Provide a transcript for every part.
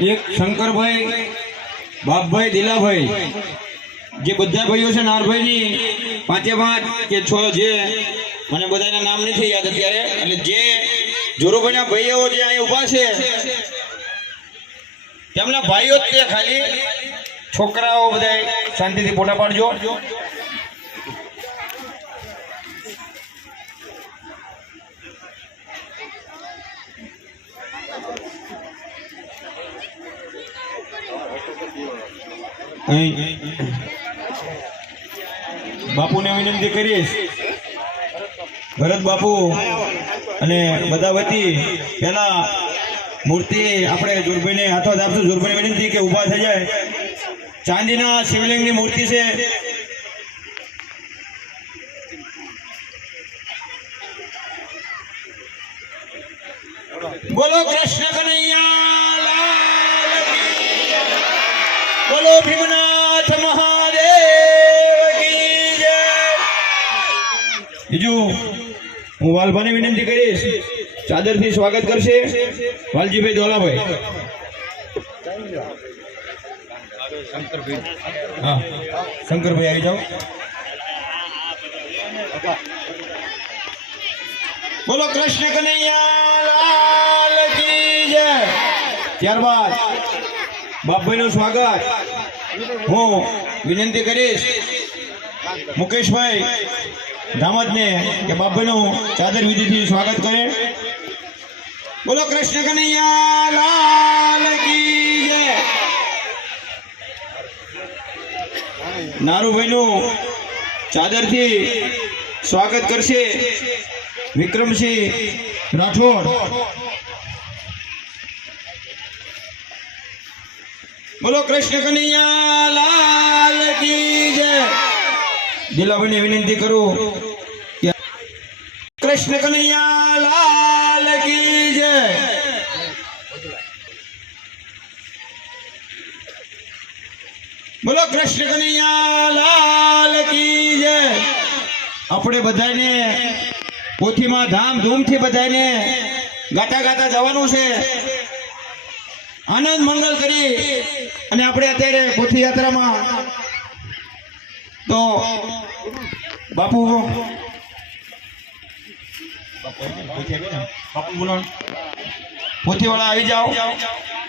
एक शंकर भाई बाप भाई दिला भाई जे बधा भाईओ छे नारभाई नी पांचे पांच के छो जे मने बधाना नाम नहीं याद अत्यारे એટલે જે જોરુભાઈના ભાઈઓ જે અહીં ઊભા છે તેમના ભાઈઓ જ તે ખાલી છોકરાઓ બધાય શાંતિથી ફોટા પાડજો बापू ने विनंती करीश भरत बापू अने बधा वती पहला मूर्ति आपणे जोरभाई ने हाथों आपशुं जोरभाई ने विनंती के उभा थई जाए चांदीना शिवलिंग नी मूर्ति छे बोलो कृष्ण कन्हैया लाल की बोलो भीमनाथ महादेव की जय बीजू हूँ वालभाई विनंती करीश चादर थी स्वागत करशे वालजीभाई दोलाभाई हाँ शंकर भाई आई जाओ बोलो कृष्ण कन्हैया लाल की जय त्यारबाद बाप भाई नु स्वागत हूँ विनंती करीश मुकेश भाई दामद ने के बाप भाई नु चादर विधि थी स्वागत करे बोलो कृष्ण कन्हैया लाल की जय नारू भाई नु चादर थी स्वागत करशे विक्रमसिंह राठौड़ बोलो कृष्ण कन्हैया लाल की जय दिलाभाई ने विनंती करूं कृष्ण कन्हैया लाल की जय बोलो कृष्ण कन्हैया लाल की जय अपने बधाने पोथी में धाम धूम थी बधाने गाता गाता जवानुं छे आनंद मंगल करी अने आपणे अत्यारे पोथी यात्रा में तो बापू बापू बोलो पोथी वाला आई जाओ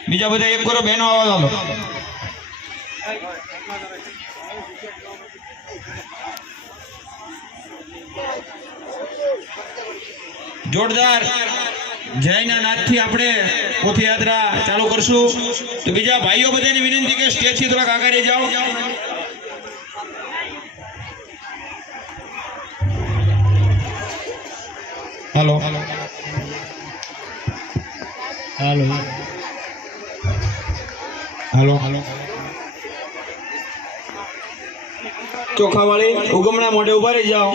बीजा बधा एक करो बहनों आवा लो जोरदार जयना नाथ थी आपणे पोथी यात्रा चालू करशुं तो बीजा भाईओ बधाने विनंती के स्टेज थी थोड़ा आगे जाओ hello hello hello hello hello चोखा वाली उगमना मोढे उभा रही जाओ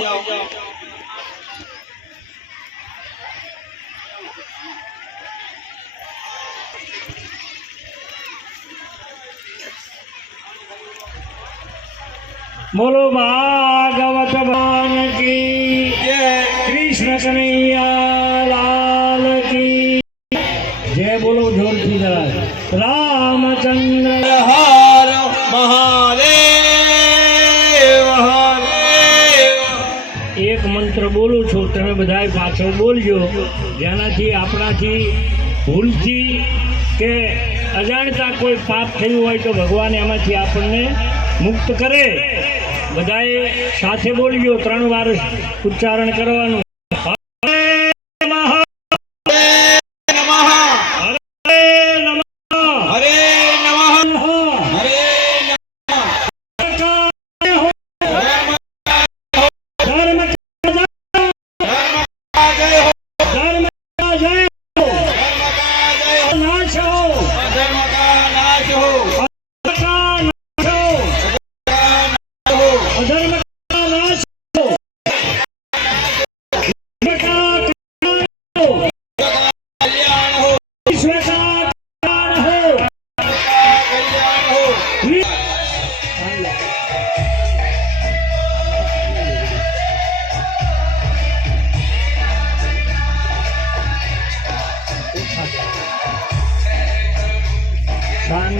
बोलो भागवत भगवान की जय कृष्ण कन्हैया लाल की जय बोलो जोर की जय रामचंद्र हर महादेव हर एक मंत्र बोलू छू तमे बधाय पाछळ बोलजो जेनाथी आपणाथी भूलथी के अजाणता कोई पाप थयुं होय तो भगवान एमांथी आपणने मुक्त करे बधाए साथे बोलियो 3 बार उच्चारण करवानुं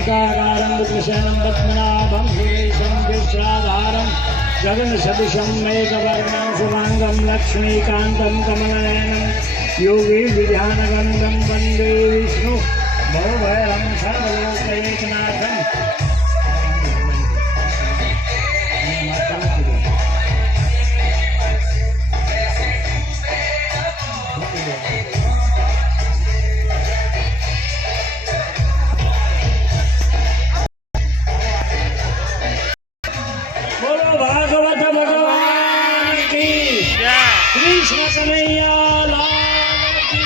शांताकारं कृष्णं पद्मनाभं सुरेशं विश्राधारं गगनसदृशं मेघवर्णं शुभांगं लक्ष्मीकान्तं कमलनयनं योगी विध्यानगन्धं वन्दे विष्णु भवभयं सर्वलोकैकनाथम् बोलो भागवत भगवान की कृष्ण कन्हैया लाल की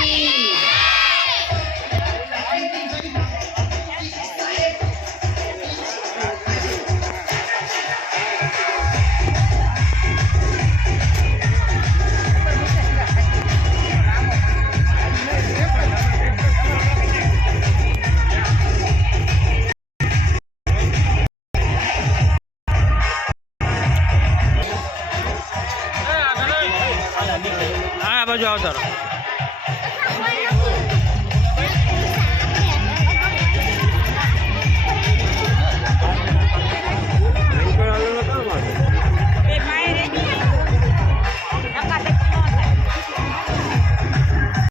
આ બાજુ આવતા રહો.